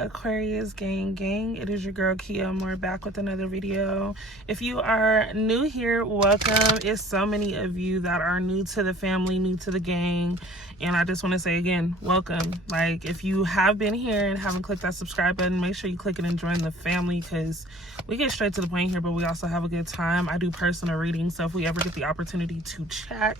Aquarius gang. It is your girl Kia Moore back with another video. If you are new here, welcome. It's so many of you that are new to the family, new to the gang, and I just want to say again, welcome. Like, if you have been here and haven't clicked that subscribe button, make sure you click it and join the family, because we get straight to the point here, but we also have a good time. I do personal readings, so if we ever get the opportunity to chat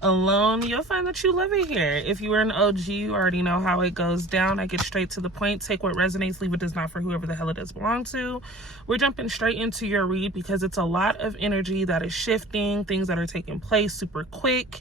alone, you'll find that you love it here. If you are an OG, you already know how it goes down. I get straight to the point, take what resonates, leave what does not, for whoever the hell it does belong to. We're jumping straight into your read because it's a lot of energy that is shifting, things that are taking place super quick,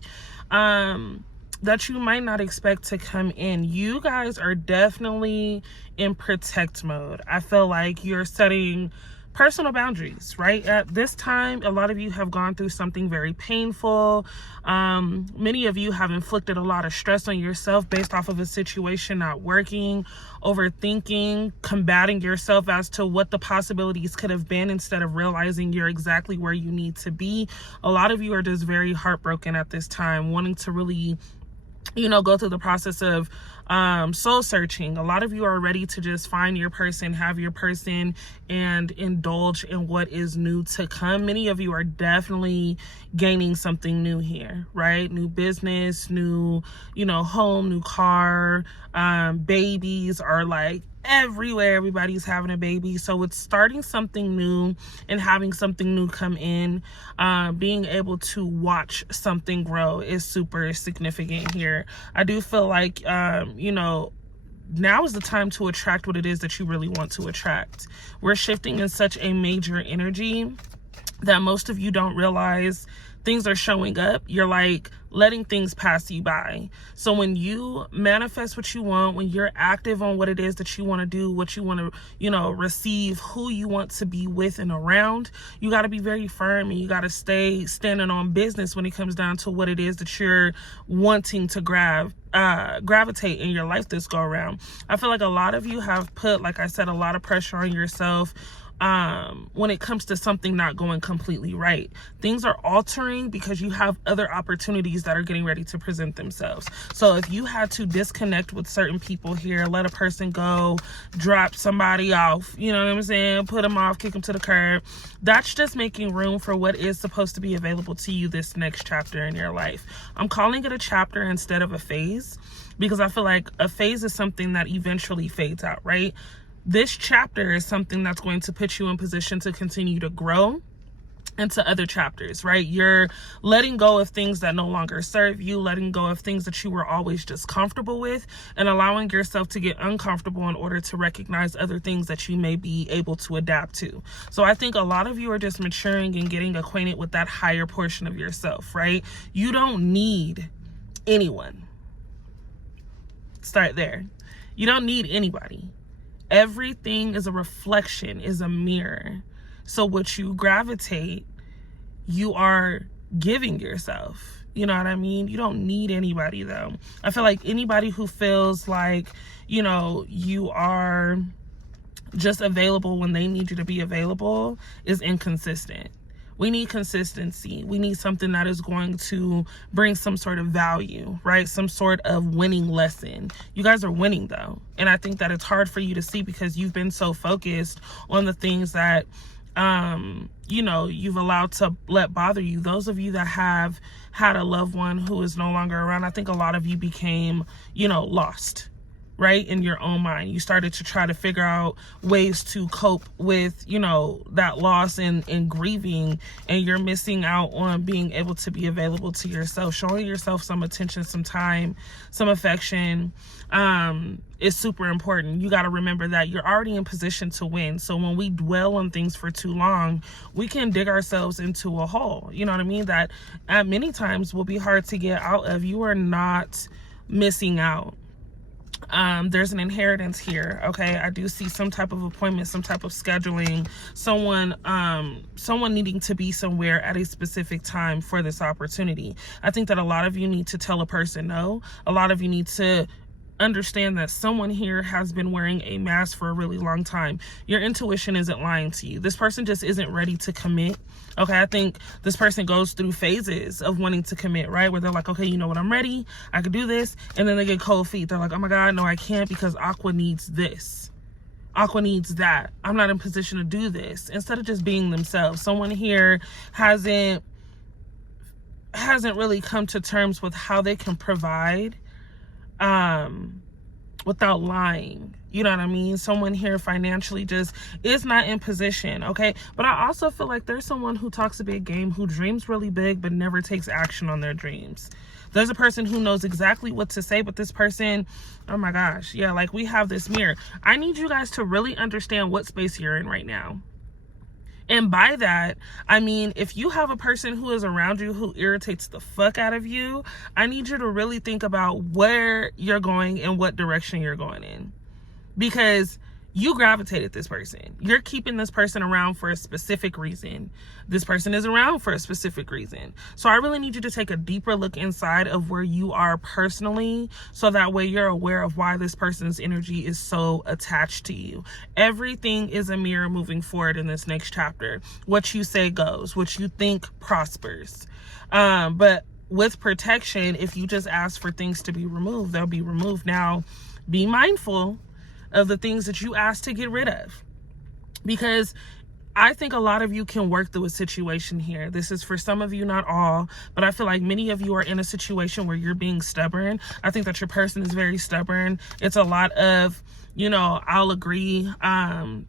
that you might not expect to come in. You guys are definitely in protect mode. I feel like you're setting personal boundaries, right? At this time, a lot of you have gone through something very painful. Many of you have inflicted a lot of stress on yourself based off of a situation not working, overthinking, combating yourself as to what the possibilities could have been instead of realizing you're exactly where you need to be. A lot of you are just very heartbroken at this time, wanting to really, go through the process of soul searching. A lot of you are ready to just find your person, have your person, and indulge in what is new to come. Many of you are definitely gaining something new here, right? New business, new, home, new car, babies are like everywhere. Everybody's having a baby, so it's starting something new and having something new come in. Being able to watch something grow is super significant here. I do feel like now is the time to attract what it is that you really want to attract. We're shifting in such a major energy that most of you don't realize things are showing up. You're like letting things pass you by. So when you manifest what you want, when you're active on what it is that you want to do, what you want to, receive, who you want to be with and around, you got to be very firm, and you got to stay standing on business when it comes down to what it is that you're wanting to gravitate in your life this go around. I feel like a lot of you have put, like I said, a lot of pressure on yourself when it comes to something not going completely right. Things are altering because you have other opportunities that are getting ready to present themselves. So if you had to disconnect with certain people here, let a person go, drop somebody off, you know what I'm saying, put them off, kick them to the curb, that's just making room for what is supposed to be available to you this next chapter in your life. I'm calling it a chapter instead of a phase, because I feel like a phase is something that eventually fades out, right? This chapter is something that's going to put you in position to continue to grow into other chapters, right? You're letting go of things that no longer serve you, letting go of things that you were always just comfortable with, and allowing yourself to get uncomfortable in order to recognize other things that you may be able to adapt to. So I think a lot of you are just maturing and getting acquainted with that higher portion of yourself, right? You don't need anyone. Start there. You don't need anybody. Everything is a reflection, is a mirror. So what you gravitate, you are giving yourself. You know what I mean? You don't need anybody, though. I feel like anybody who feels like, you are just available when they need you to be available is inconsistent. We need consistency. We need something that is going to bring some sort of value, right? Some sort of winning lesson. You guys are winning, though. And I think that it's hard for you to see because you've been so focused on the things that, you've allowed to let bother you. Those of you that have had a loved one who is no longer around, I think a lot of you became, lost, right? In your own mind. You started to try to figure out ways to cope with, that loss and grieving, and you're missing out on being able to be available to yourself. Showing yourself some attention, some time, some affection is super important. You got to remember that you're already in position to win. So when we dwell on things for too long, we can dig ourselves into a hole, you know what I mean, that at many times will be hard to get out of. You are not missing out. There's an inheritance here, okay? I do see some type of appointment, some type of scheduling, someone needing to be somewhere at a specific time for this opportunity. I think that a lot of you need to tell a person no. A lot of you need to understand that someone here has been wearing a mask for a really long time. Your intuition isn't lying to you. This person just isn't ready to commit. Okay, I think this person goes through phases of wanting to commit, right? Where they're like, okay, you know what, I'm ready, I could do this. And then they get cold feet. They're like, oh my God, no, I can't because Aqua needs this. Aqua needs that. I'm not in position to do this. Instead of just being themselves. Someone here hasn't really come to terms with how they can provide without lying. You know what I mean? Someone here financially just is not in position, okay? But I also feel like there's someone who talks a big game, who dreams really big, but never takes action on their dreams. There's a person who knows exactly what to say, but this person, oh my gosh, yeah, like we have this mirror. I need you guys to really understand what space you're in right now. And by that, I mean, if you have a person who is around you who irritates the fuck out of you, I need you to really think about where you're going and what direction you're going in. Because you gravitated this person. You're keeping this person around for a specific reason. This person is around for a specific reason. So I really need you to take a deeper look inside of where you are personally, so that way you're aware of why this person's energy is so attached to you. Everything is a mirror moving forward in this next chapter. What you say goes. What you think prospers. But with protection, if you just ask for things to be removed, they'll be removed. Now, be mindful of the things that you ask to get rid of, because I think a lot of you can work through a situation here. This is for some of you, not all, but I feel like many of you are in a situation where you're being stubborn. I think that your person is very stubborn. It's a lot of, you know, I'll agree to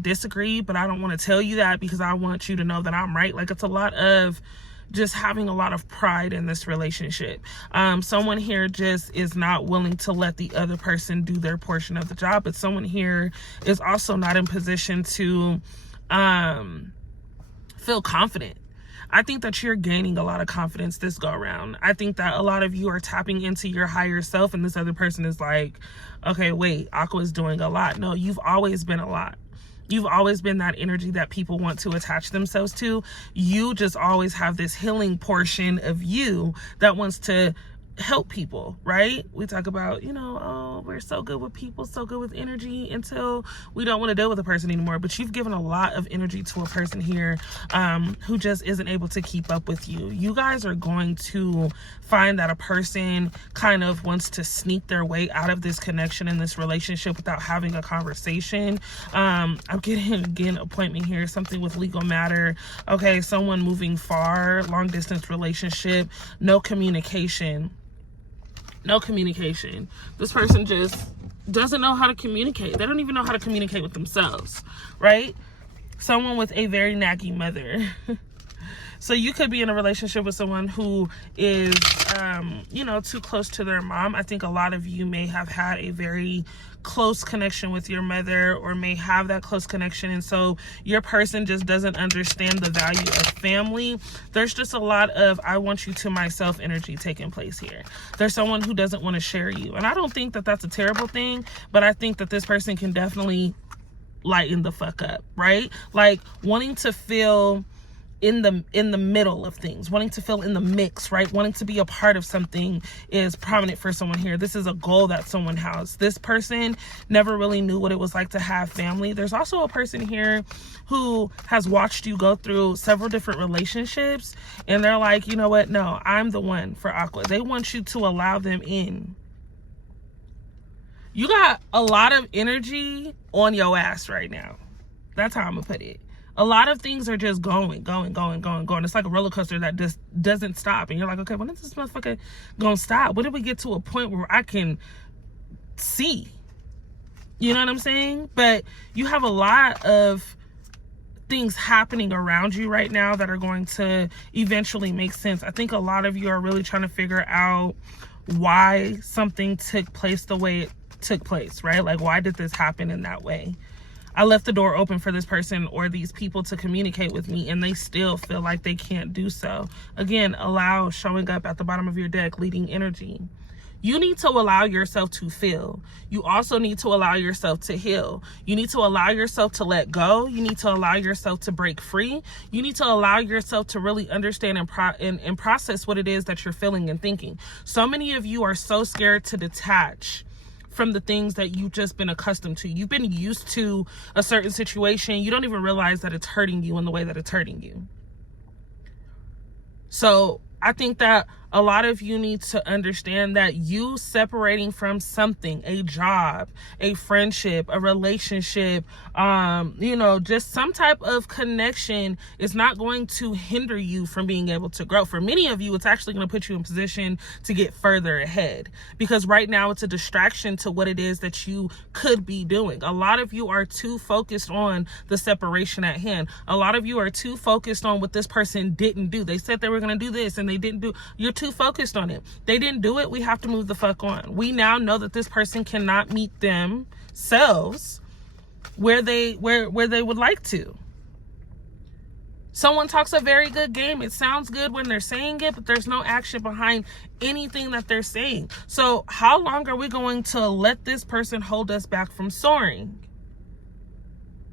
disagree, but I don't want to tell you that because I want you to know that I'm right. Like, it's a lot of just having a lot of pride in this relationship. Someone here just is not willing to let the other person do their portion of the job, but someone here is also not in position to feel confident. I think that you're gaining a lot of confidence this go around. I think that a lot of you are tapping into your higher self, and this other person is like, okay, wait, Aqua is doing a lot. No, you've always been a lot. You've always been that energy that people want to attach themselves to. You just always have this healing portion of you that wants to help people, right? We talk about, you know, oh, we're so good with people, so good with energy, until we don't want to deal with a person anymore. But you've given a lot of energy to a person here who just isn't able to keep up with you. You guys are going to find that a person kind of wants to sneak their way out of this connection in this relationship without having a conversation. I'm getting, again, appointment here, something with legal matter. Okay, someone moving far, long distance relationship, no communication. No communication. This person just doesn't know how to communicate. They don't even know how to communicate with themselves, right? Someone with a very naggy mother. So you could be in a relationship with someone who is, you know, too close to their mom. I think a lot of you may have had a very close connection with your mother, or may have that close connection, and so your person just doesn't understand the value of family. There's just a lot of I want you to myself energy taking place here. There's someone who doesn't want to share you, and I don't think that that's a terrible thing, but I think that this person can definitely lighten the fuck up, right? Like wanting to feel in the middle of things, wanting to feel in the mix, right? Wanting to be a part of something is prominent for someone here. This is a goal that someone has. This person never really knew what it was like to have family. There's also a person here who has watched you go through several different relationships, and they're like, you know what? No, I'm the one for Aqua. They want you to allow them in. You got a lot of energy on your ass right now. That's how I'm gonna put it. A lot of things are just going. It's like a roller coaster that just doesn't stop. And you're like, okay, when is this motherfucker gonna stop? When did we get to a point where I can see? You know what I'm saying? But you have a lot of things happening around you right now that are going to eventually make sense. I think a lot of you are really trying to figure out why something took place the way it took place, right? Like, why did this happen in that way? I left the door open for this person or these people to communicate with me, and they still feel like they can't do so. Again, allow showing up at the bottom of your deck, leading energy. You need to allow yourself to feel. You also need to allow yourself to heal. You need to allow yourself to let go. You need to allow yourself to break free. You need to allow yourself to really understand and process what it is that you're feeling and thinking. So many of you are so scared to detach from the things that you've just been accustomed to. You've been used to a certain situation. You don't even realize that it's hurting you in the way that it's hurting you. So I think that A lot of you need to understand that you separating from something, a job, a friendship, a relationship, just some type of connection is not going to hinder you from being able to grow. For many of you, it's actually going to put you in position to get further ahead, because right now it's a distraction to what it is that you could be doing. A lot of you are too focused on the separation at hand. A lot of you are too focused on what this person didn't do. They said they were going to do this and they didn't do. You're too focused on it. They didn't do it. We have to move the fuck on. We now know that this person cannot meet themselves where they would like to. Someone talks a very good game. It sounds good when they're saying it, but there's no action behind anything that they're saying. So how long are we going to let this person hold us back from soaring?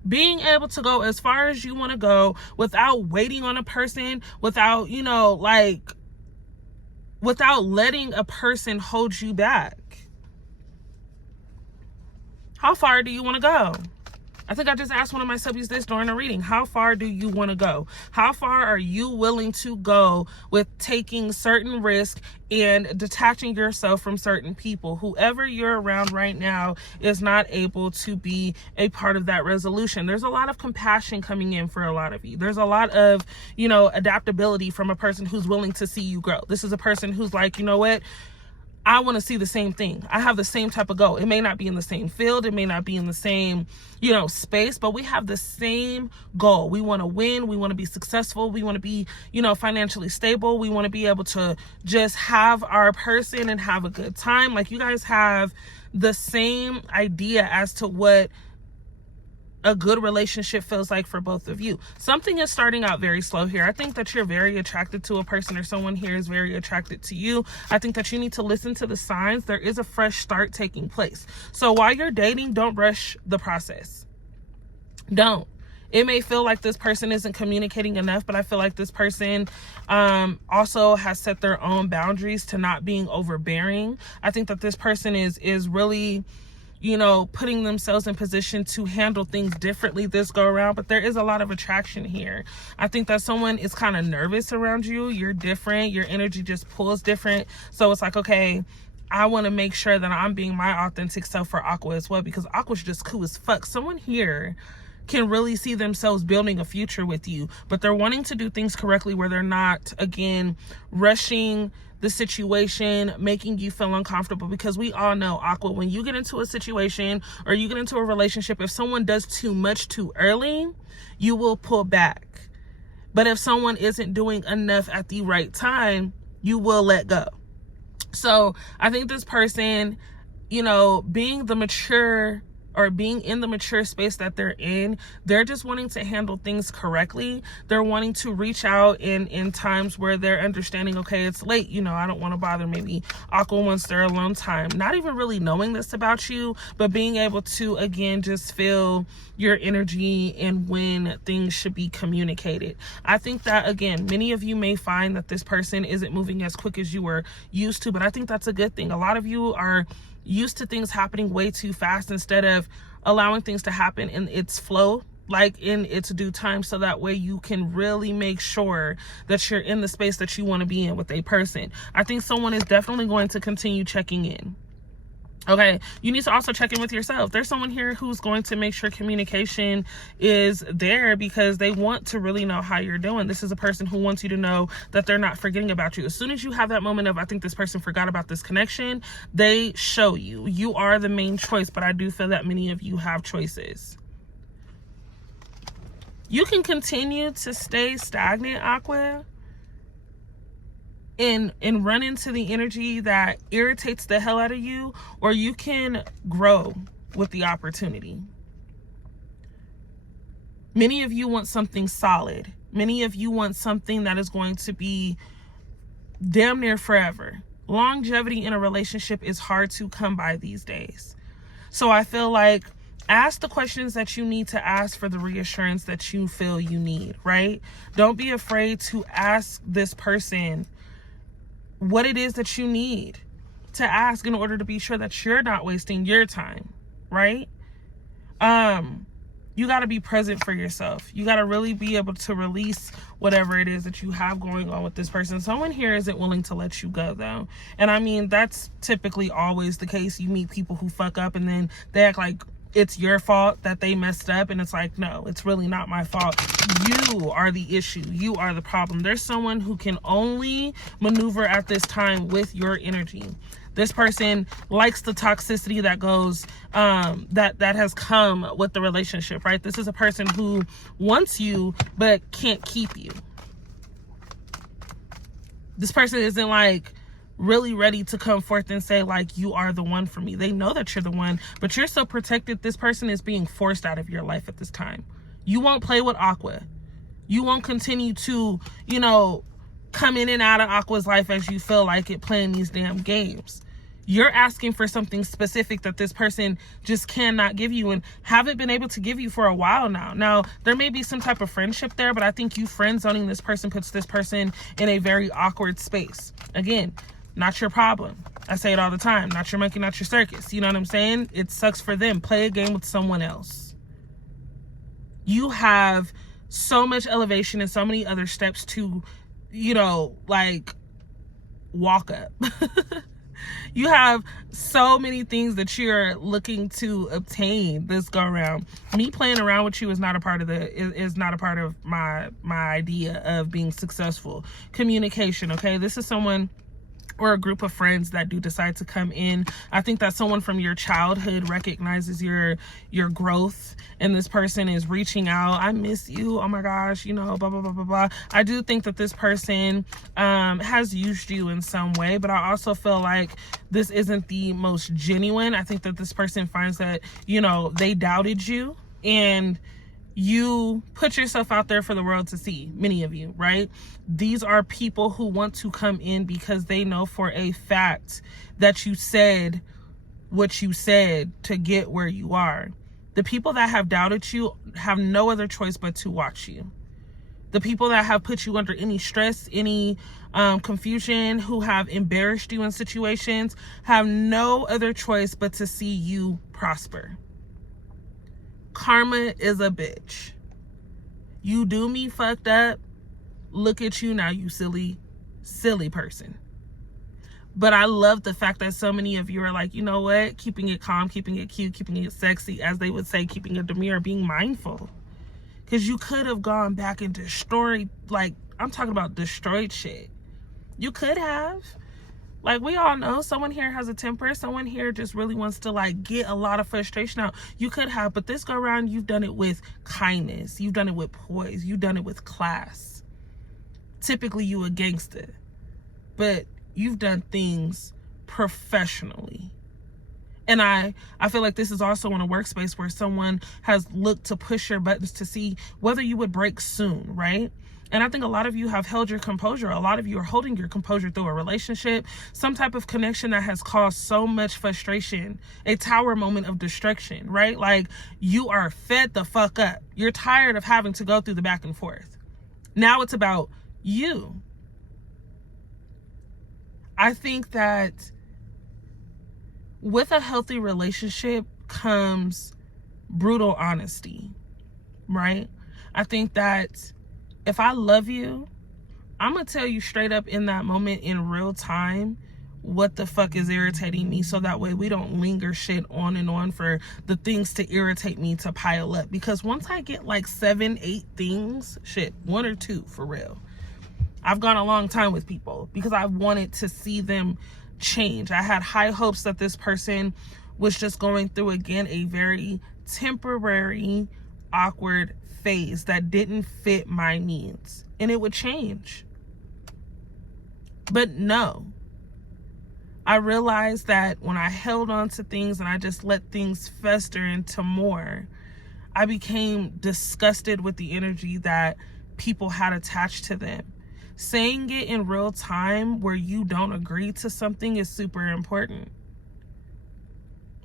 Being able to go as far as you want to go without waiting on a person, without, without letting a person hold you back. How far do you want to go? I think I just asked one of my subbies this during a reading. How far do you want to go? How far are you willing to go with taking certain risks and detaching yourself from certain people? Whoever you're around right now is not able to be a part of that resolution. There's a lot of compassion coming in for a lot of you. There's a lot of, adaptability from a person who's willing to see you grow. This is a person who's like, you know what? I want to see the same thing. I have the same type of goal. It may not be in the same field. It may not be in the same, space, but we have the same goal. We want to win. We want to be successful. We want to be, financially stable. We want to be able to just have our person and have a good time. Like, you guys have the same idea as to what a good relationship feels like for both of you. Something is starting out very slow here. I think that you're very attracted to a person, or someone here is very attracted to you. I think that you need to listen to the signs. There is a fresh start taking place. So while you're dating, don't rush the process. Don't. It may feel like this person isn't communicating enough, but I feel like this person also has set their own boundaries to not being overbearing. I think that this person is really putting themselves in position to handle things differently this go around, but there is a lot of attraction here. I think that someone is kind of nervous around you. You're different. Your energy just pulls different. So it's like, okay, I want to make sure that I'm being my authentic self for Aqua as well, because Aqua's just cool as fuck. Someone here can really see themselves building a future with you, but they're wanting to do things correctly where they're not, again, rushing the situation, making you feel uncomfortable, because we all know, Aqua, when you get into a situation or you get into a relationship, if someone does too much too early, you will pull back. But if someone isn't doing enough at the right time, you will let go. So I think this person, being the mature, or being in the mature space that they're in, they're just wanting to handle things correctly. They're wanting to reach out in times where they're understanding, okay, it's late, I don't want to bother. Maybe Aqua wants their alone time. Not even really knowing this about you, but being able to, again, just feel your energy and when things should be communicated. I think that, again, many of you may find that this person isn't moving as quick as you were used to, but I think that's a good thing. A lot of you are used to things happening way too fast instead of allowing things to happen in its flow, like in its due time, so that way you can really make sure that you're in the space that you want to be in with a person. I think someone is definitely going to continue checking in. Okay, you need to also check in with yourself. There's someone here who's going to make sure communication is there because they want to really know how you're doing. This is a person who wants you to know that they're not forgetting about you. As soon as you have that moment of, I think this person forgot about this connection, they show you. You are the main choice, but I do feel that many of you have choices. You can continue to stay stagnant, Aqua, and run into the energy that irritates the hell out of you, or you can grow with the opportunity. Many of you want something solid. Many of you want something that is going to be damn near forever. Longevity in a relationship is hard to come by these days. So I feel like ask the questions that you need to ask for the reassurance that you feel you need, right? Don't be afraid to ask this person what it is that you need to ask in order to be sure that you're not wasting your time, right? You got to be present for yourself. You got to really be able to release whatever it is that you have going on with this person. Someone here isn't willing to let you go, though. And I mean, that's typically always the case. You meet people who fuck up and then they act like it's your fault that they messed up. And it's like, no, it's really not my fault. You are the issue. You are the problem. There's someone who can only maneuver at this time with your energy. This person likes the toxicity that goes, that has come with the relationship, right? This is a person who wants you, but can't keep you. This person isn't like really ready to come forth and say like, you are the one for me. They know that you're the one, but you're so protected. This person is being forced out of your life at this time. You won't play with Aqua. You won't continue to, you know, come in and out of Aqua's life as you feel like it, playing these damn games. You're asking for something specific that this person just cannot give you and haven't been able to give you for a while now. Now, there may be some type of friendship there, but I think you friend zoning this person puts this person in a very awkward space. Again, not your problem. I say it all the time. Not your monkey, not your circus. You know what I'm saying? It sucks for them. Play a game with someone else. You have so much elevation and so many other steps to, you know, like walk up. You have so many things that you're looking to obtain this go around. Me playing around with you is not a part of my idea of being successful. Communication, okay? This is someone or a group of friends that do decide to come in. I think that someone from your childhood recognizes your growth, and this person is reaching out. I miss you. Oh my gosh, you know, blah, blah, blah, blah, blah. I do think that this person has used you in some way, but I also feel like this isn't the most genuine. I think that this person finds that, you know, they doubted you, and you put yourself out there for the world to see, many of you, right? These are people who want to come in because they know for a fact that you said what you said to get where you are. The people that have doubted you have no other choice but to watch you. The people that have put you under any stress, any confusion, who have embarrassed you in situations, have no other choice but to see you prosper. Karma is a bitch. You do me fucked up. Look at you now, you silly person. But I love the fact that so many of you are like, you know what? Keeping it calm, keeping it cute, keeping it sexy, as they would say, keeping it demure, being mindful. Because you could have gone back and destroyed, like, I'm talking about destroyed shit. You could have. Like, we all know someone here has a temper. Someone here just really wants to, like, get a lot of frustration out. You could have, but this go around, you've done it with kindness. You've done it with poise. You've done it with class. Typically, you a gangster. But you've done things professionally. And I feel like this is also in a workspace where someone has looked to push your buttons to see whether you would break soon, right? And I think a lot of you have held your composure. A lot of you are holding your composure through a relationship, some type of connection that has caused so much frustration, a tower moment of destruction, right? Like, you are fed the fuck up. You're tired of having to go through the back and forth. Now it's about you. I think that with a healthy relationship comes brutal honesty, right? I think that if I love you, I'm going to tell you straight up in that moment in real time what the fuck is irritating me, so that way we don't linger shit on and on for the things to irritate me to pile up. Because once I get like 7, 8 things, shit, 1 or 2 for real, I've gone a long time with people because I wanted to see them change. I had high hopes that this person was just going through, again, a very temporary, awkward phase that didn't fit my needs, and it would change. But no, I realized that when I held on to things and I just let things fester into more, I became disgusted with the energy that people had attached to them. Saying it in real time where you don't agree to something is super important.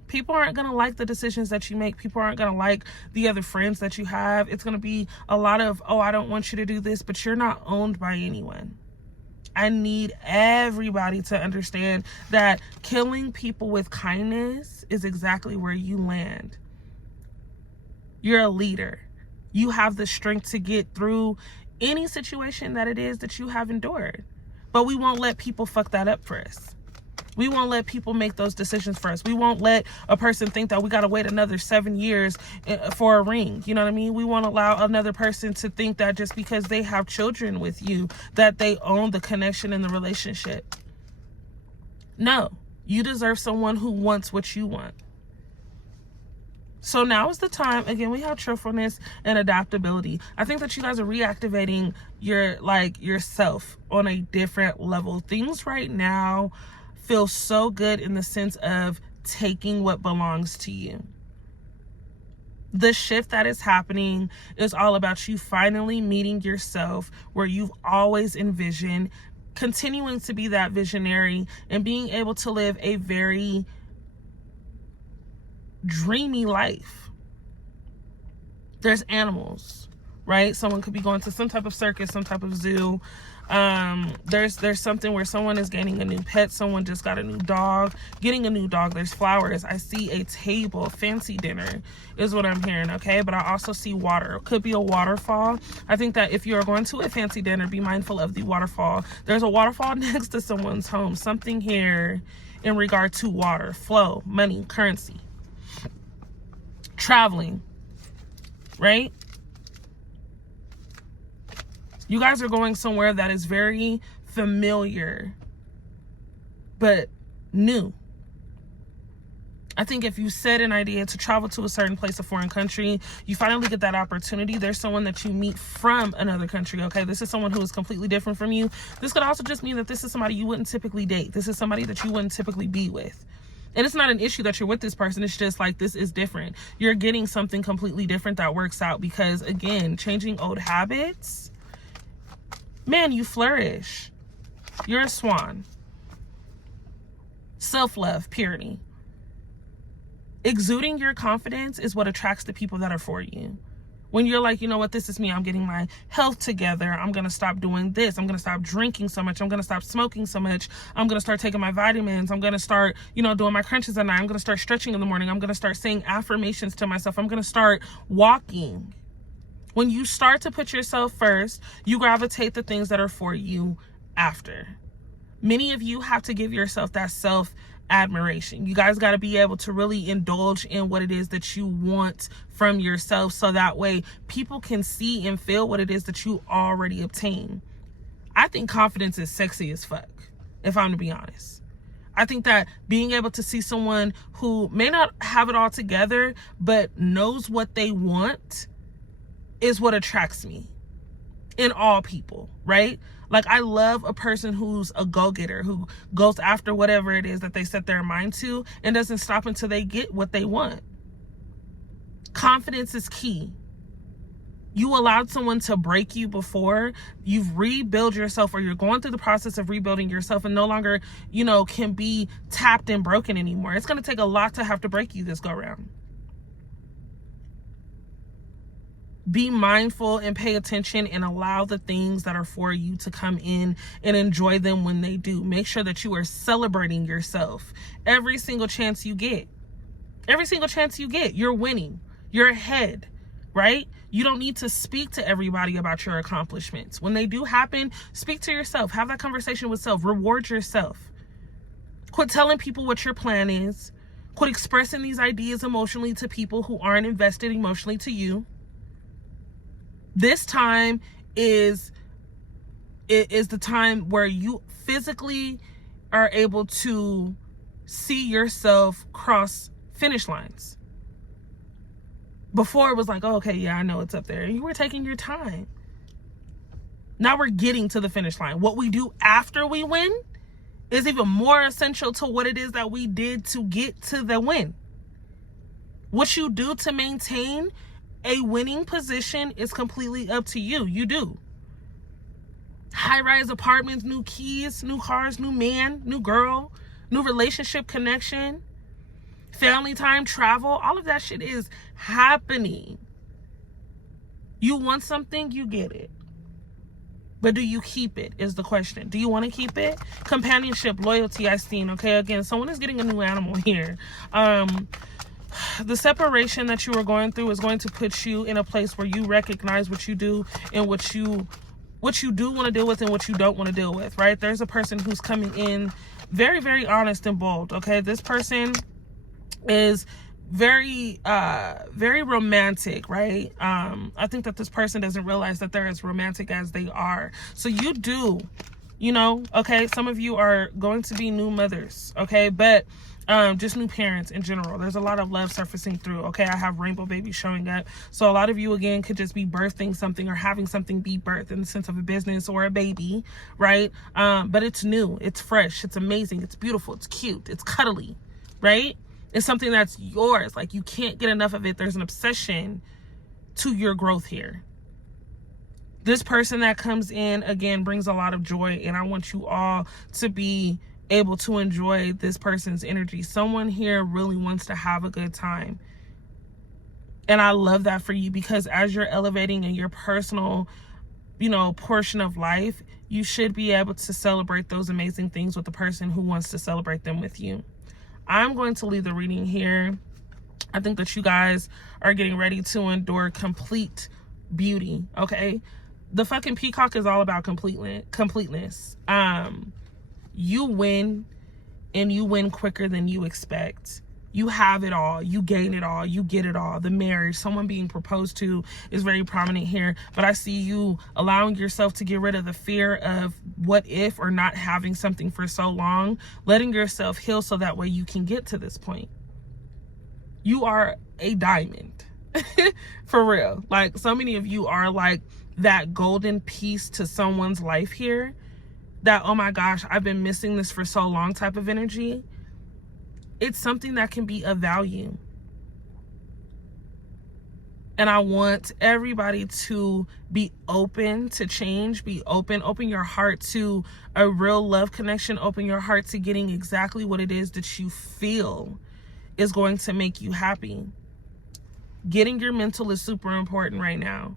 People aren't going to like the decisions that you make. People aren't going to like the other friends that you have. It's going to be a lot of, oh, I don't want you to do this, but you're not owned by anyone. I need everybody to understand that killing people with kindness is exactly where you land. You're a leader. You have the strength to get through any situation that it is that you have endured. But we won't let people fuck that up for us. We won't let people make those decisions for us. We won't let a person think that we got to wait another 7 years for a ring. You know what I mean? We won't allow another person to think that just because they have children with you, that they own the connection in the relationship. No, you deserve someone who wants what you want. So now is the time. Again, we have truthfulness and adaptability. I think that you guys are reactivating yourself on a different level. Things right now feel so good in the sense of taking what belongs to you. The shift that is happening is all about you finally meeting yourself where you've always envisioned, continuing to be that visionary, and being able to live a very dreamy life. There's animals, right? Someone could be going to some type of circus, some type of zoo. There's something where someone is gaining a new pet. Someone just got a new dog, getting a new dog. There's flowers. I see a table, fancy dinner is what I'm hearing. Okay. But I also see water. It could be a waterfall. I think that if you're going to a fancy dinner, be mindful of the waterfall. There's a waterfall next to someone's home. Something here in regard to water, flow, money, currency, traveling, right? You guys are going somewhere that is very familiar, but new. I think if you set an idea to travel to a certain place, a foreign country, you finally get that opportunity. There's someone that you meet from another country, okay? This is someone who is completely different from you. This could also just mean that this is somebody you wouldn't typically date. This is somebody that you wouldn't typically be with. And it's not an issue that you're with this person. It's just like, this is different. You're getting something completely different that works out because, again, changing old habits, man, you flourish. You're a swan. Self-love, purity. Exuding your confidence is what attracts the people that are for you. When you're like, you know what, this is me. I'm getting my health together. I'm going to stop doing this. I'm going to stop drinking so much. I'm going to stop smoking so much. I'm going to start taking my vitamins. I'm going to start, doing my crunches at night. I'm going to start stretching in the morning. I'm going to start saying affirmations to myself. I'm going to start walking. When you start to put yourself first, you gravitate the things that are for you after. Many of you have to give yourself that self-admiration. You guys got to be able to really indulge in what it is that you want from yourself, so that way people can see and feel what it is that you already obtained. I think confidence is sexy as fuck, if I'm to be honest. I think that being able to see someone who may not have it all together, but knows what they want is what attracts me in all people, right? Like, I love a person who's a go-getter, who goes after whatever it is that they set their mind to and doesn't stop until they get what they want. Confidence is key. You allowed someone to break you before. You've rebuilt yourself, or you're going through the process of rebuilding yourself, and no longer, can be tapped and broken anymore. It's going to take a lot to have to break you this go round. Be mindful and pay attention and allow the things that are for you to come in and enjoy them when they do. Make sure that you are celebrating yourself every single chance you get. Every single chance you get, you're winning. You're ahead, right? You don't need to speak to everybody about your accomplishments. When they do happen, speak to yourself. Have that conversation with self. Reward yourself. Quit telling people what your plan is. Quit expressing these ideas emotionally to people who aren't invested emotionally to you. This time is the time where you physically are able to see yourself cross finish lines. Before it was like, oh, okay, yeah, I know it's up there. You were taking your time. Now we're getting to the finish line. What we do after we win is even more essential to what it is that we did to get to the win. What you do to maintain a winning position is completely up to you. You do. High-rise apartments, new keys, new cars, new man, new girl, new relationship connection, family time, travel, all of that shit is happening. You want something, you get it. But do you keep it is the question. Do you want to keep it? Companionship, loyalty, I seen, okay? Again, someone is getting a new animal here. The separation that you are going through is going to put you in a place where you recognize what you do and what you do want to deal with and what you don't want to deal with, right? There's a person who's coming in very, very honest and bold, okay? This person is very romantic, right? I think that this person doesn't realize that they're as romantic as they are. So you do, you know, okay? Some of you are going to be new mothers, okay? But just new parents in general. There's a lot of love surfacing through, okay? I have rainbow babies showing up. So a lot of you, again, could just be birthing something or having something be birthed in the sense of a business or a baby, right? But it's new, it's fresh, it's amazing, it's beautiful, it's cute, it's cuddly, right? It's something that's yours. Like, you can't get enough of it. There's an obsession to your growth here. This person that comes in, again, brings a lot of joy, and I want you all to be able to enjoy this person's energy. Someone here really wants to have a good time. And I love that for you, because as you're elevating in your personal, you know, portion of life, you should be able to celebrate those amazing things with the person who wants to celebrate them with you. I'm going to leave the reading here. I think that you guys are getting ready to endure complete beauty, okay? The fucking peacock is all about completeness. You win, and you win quicker than you expect. You have it all. You gain it all. You get it all. The marriage, someone being proposed to, is very prominent here. But I see you allowing yourself to get rid of the fear of what if, or not having something for so long, letting yourself heal so that way you can get to this point. You are a diamond. For real. Like, so many of you are like that golden piece to someone's life here. That, oh my gosh, I've been missing this for so long type of energy. It's something that can be of value. And I want everybody to be open to change, be open your heart to a real love connection, open your heart to getting exactly what it is that you feel is going to make you happy. Getting your mental is super important right now.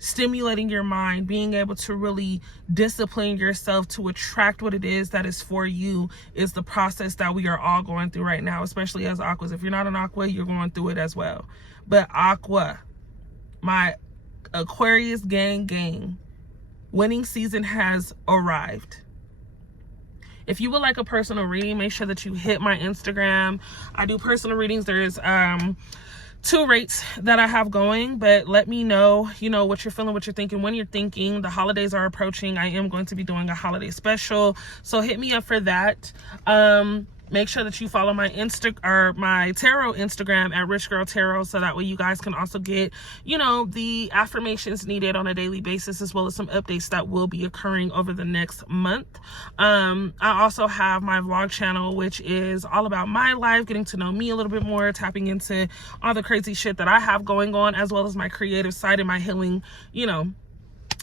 Stimulating your mind, being able to really discipline yourself to attract what it is that is for you, is the process that we are all going through right now, especially as Aquas. If you're not an Aqua, you're going through it as well. But Aqua, my Aquarius gang, winning season has arrived. If you would like a personal reading, make sure that you hit my Instagram. I do personal readings. There's 2 rates that I have going, but let me know, you know, what you're feeling, what you're thinking, when you're thinking. The holidays are approaching. I am going to be doing a holiday special, so hit me up for that. Make sure that you follow my my tarot Instagram at Rich Girl Tarot, so that way you guys can also get, you know, the affirmations needed on a daily basis, as well as some updates that will be occurring over the next month. I also have my vlog channel, which is all about my life, getting to know me a little bit more, tapping into all the crazy shit that I have going on, as well as my creative side and my healing, you know,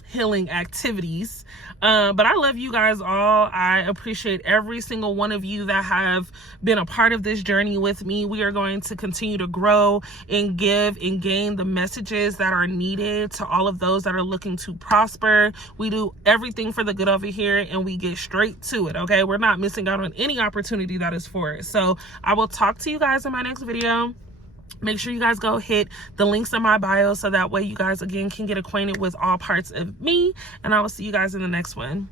healing activities. But I love you guys all. I appreciate every single one of you that have been a part of this journey with me. We are going to continue to grow and give and gain the messages that are needed to all of those that are looking to prosper. We do everything for the good over here, and we get straight to it, okay? We're not missing out on any opportunity that is for us. So I will talk to you guys in my next video. Make sure you guys go hit the links in my bio, so that way you guys, again, can get acquainted with all parts of me. And I will see you guys in the next one.